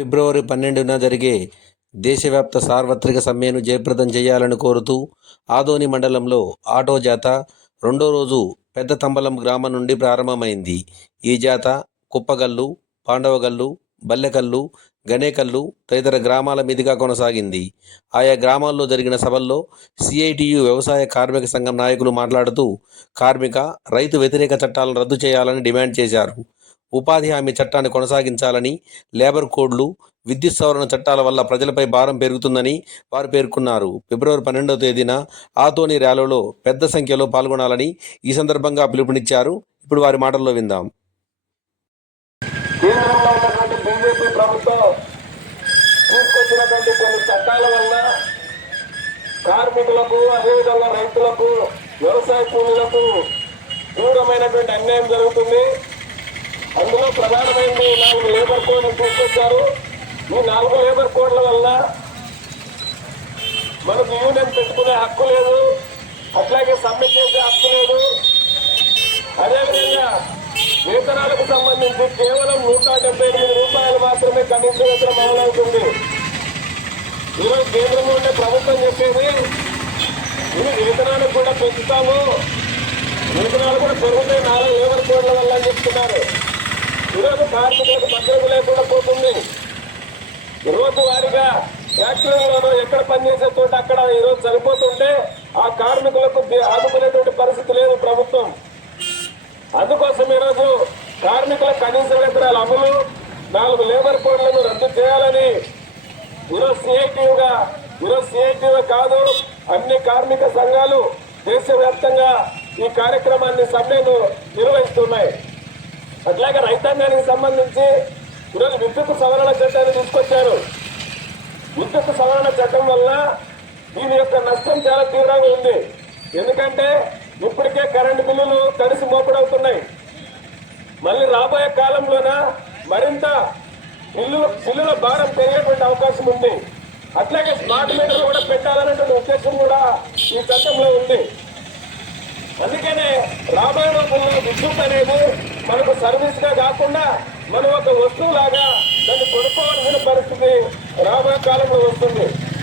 ఫిబ్రవరి పన్నెండున జరిగే దేశవ్యాప్త సార్వత్రిక సమ్మెను జయప్రదం చేయాలని కోరుతూ ఆదోని మండలంలో ఆటో జాత రెండో రోజు పెద్ద తంబలం గ్రామం నుండి ప్రారంభమైంది. ఈ జాత కుప్పగల్లు పాండవగల్లు బల్లెకల్లు గణేకల్లు తదితర గ్రామాల మీదుగా కొనసాగింది. ఆయా గ్రామాల్లో జరిగిన సభల్లో సిఐటియు వ్యవసాయ కార్మిక సంఘం నాయకులు మాట్లాడుతూ కార్మిక రైతు వ్యతిరేక చట్టాలను రద్దు చేయాలని డిమాండ్ చేశారు. ఉపాధి హామీ చట్టాన్ని కొనసాగించాలని లేబర్ కోడ్లు విద్యుత్ సవరణ చట్టాల వల్ల ప్రజలపై భారం పెరుగుతుందని వారు పేర్కొన్నారు. ఫిబ్రవరి పన్నెండవ తేదీన ఆతోని ర్యాలీలో పెద్ద సంఖ్యలో పాల్గొనాలని ఈ సందర్భంగా పిలుపునిచ్చారు. ఇప్పుడు వారి మాటల్లో విందాం. కేంద్రంలో ఉన్నటువంటి బీజేపీ ప్రభుత్వం తీసుకొచ్చినటువంటి కొన్ని చట్టాల వల్ల కార్మికులకు అదేవిధంగా రైతులకు వ్యవసాయ కూలీలకు తీవ్రమైనటువంటి అన్యాయం జరుగుతుంది. ప్రధానమైన నాలుగు లేబర్ కోడ్లు తీసుకొచ్చారు. ఈ నాలుగు లేబర్ కోడ్ల వల్ల మనకు యూనియన్ పెట్టుకునే హక్కు లేదు. అట్లాగే సమ్మె చేసే హక్కు లేదు. అదేవిధంగా వేతనాలకు సంబంధించి కేవలం నూట డెబ్బై ఎనిమిది రూపాయలు మాత్రమే కనీస వేతనం అమలవుతుంది. ఈరోజు కేంద్రంలో ఉండే ప్రభుత్వం చెప్పేది ఇది వేతనాలకు కూడా పెంచుతాము. వేతనాలు కూడా పెరుగుతాయి నాలుగు లేబర్ కోడ్ల వల్ల అని చెప్తున్నారు. ఈరోజు కార్మికులకు భద్రత లేకుండా పోతుంది. రోజు వారిగా ఫ్యాక్టరీలోనూ ఎక్కడ పనిచేసే చోట అక్కడ ఈరోజు చనిపోతుంటే ఆ కార్మికులకు ఆదుకునేటువంటి పరిస్థితి లేదు ప్రభుత్వం. అందుకోసం ఈరోజు కార్మికుల కనీస వేతనాల అమలు నాలుగు లేబర్ కోడ్లను రద్దు చేయాలని ఈరోజు సిఐటియుగా ఈరోజు సిఐటియు కాదు అన్ని కార్మిక సంఘాలు దేశవ్యాప్తంగా ఈ కార్యక్రమాన్ని సమ్మెను నిర్వహించారు అట్లాగే రైతాంగానికి సంబంధించి ఈరోజు విద్యుత్ సవరణ చట్టాన్ని తీసుకొచ్చారు. విద్యుత్ సవరణ చట్టం వల్ల దీని యొక్క నష్టం చాలా తీవ్రంగా ఉంది. ఎందుకంటే ఇప్పటికే కరెంటు బిల్లులు తడిసి మోపడవుతున్నాయి. మళ్ళీ రాబోయే కాలంలోన మరింత బిల్లు బిల్లుల భారం పెరిగేటువంటి అవకాశం ఉంది. అట్లాగే స్మార్ట్ మీటర్లు కూడా పెట్టాలనేటువంటి ఉద్దేశం కూడా ఈ చట్టంలో ఉంది. అందుకనే రాబోయే రోజుల్లో విద్యుత్ అనేది మనకు సర్వీస్గా కాకుండా మనం ఒక వస్తువులాగా దాన్ని కొనుక్కోవాల్సిన పరిస్థితి రాబోయే కాలంలో వస్తుంది.